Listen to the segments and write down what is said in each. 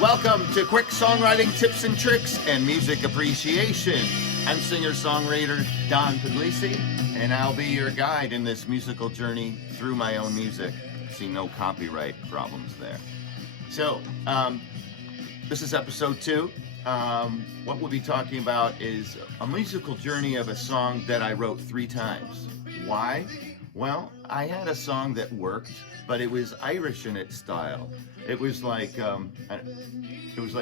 Welcome to Quick Songwriting Tips and Tricks and Music Appreciation. I'm singer-songwriter Don Puglisi, and I'll be your guide in this musical journey through my own music. See, no copyright problems there. So, this is episode 2. What we'll be talking about is a musical journey of a song that I wrote 3 times. Why? Well, I had a song that worked, but it was Irish in its style. It was like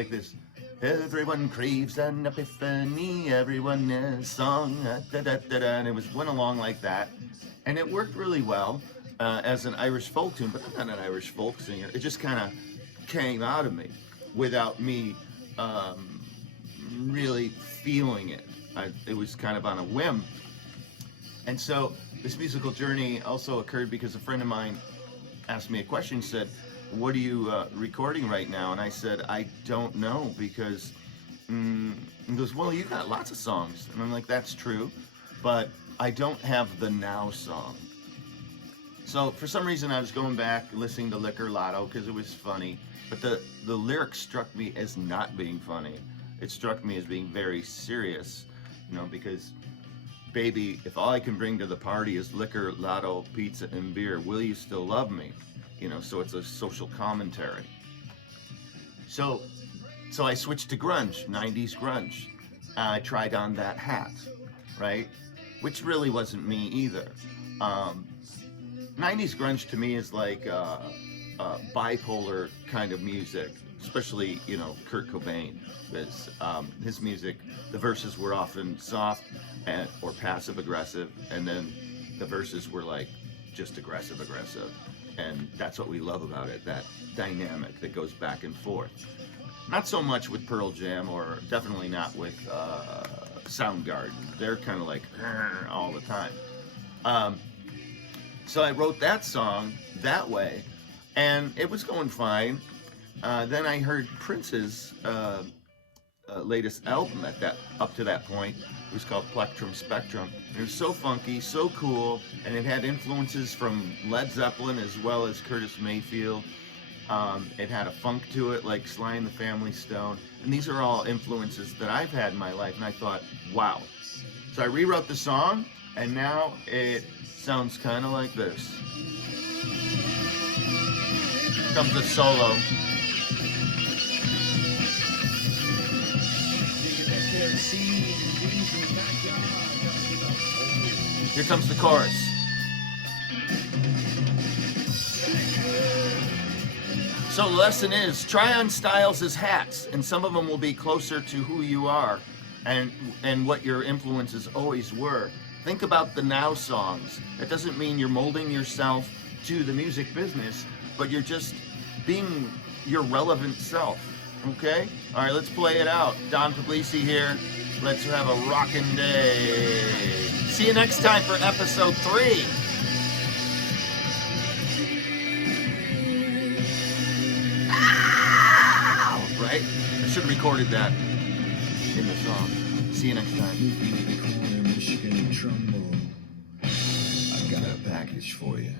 this. Everyone craves an epiphany. Everyone has song. Da, da, da, da, and it went along like that, and it worked really well as an Irish folk tune. But I'm not an Irish folk singer. It just kind of came out of me without me really feeling it. It was kind of on a whim. And so this musical journey also occurred because a friend of mine asked me a question, said, what are you recording right now? And I said, I don't know, because he goes, well, you got lots of songs. And I'm like, that's true, but I don't have the now song. So for some reason I was going back listening to Liquor Lotto because it was funny, but the lyrics struck me as not being funny. It struck me as being very serious, because baby, if all I can bring to the party is liquor, lotto, pizza, and beer, will you still love me? So it's a social commentary. So I switched to grunge, 90s grunge. I tried on that hat, right? Which really wasn't me either. 90s grunge to me is like bipolar kind of music, especially, Kurt Cobain. His music, the verses were often soft or passive aggressive, and then the verses were like just aggressive. And that's what we love about it, that dynamic that goes back and forth. Not so much with Pearl Jam, or definitely not with Soundgarden. They're kind of like all the time. So I wrote that song that way, and it was going fine. Then I heard Prince's latest album up to that point. It was called Plectrum Spectrum. It was so funky, so cool, and it had influences from Led Zeppelin as well as Curtis Mayfield. It had a funk to it, like Sly and the Family Stone. And these are all influences that I've had in my life, and I thought, wow. So I rewrote the song, and now it sounds kind of like this. Here comes the solo. Here comes the chorus. So the lesson is, try on styles as hats, and some of them will be closer to who you are and what your influences always were. Think about the now songs. That doesn't mean you're molding yourself to the music business, but you're just being your relevant self. Okay? All right, let's play it out. Don Puglisi here. Let's have a rockin' day. See you next time for episode 3. Ow! Right? I should have recorded that in the song. See you next time. Michigan trumble. I've got a package for you.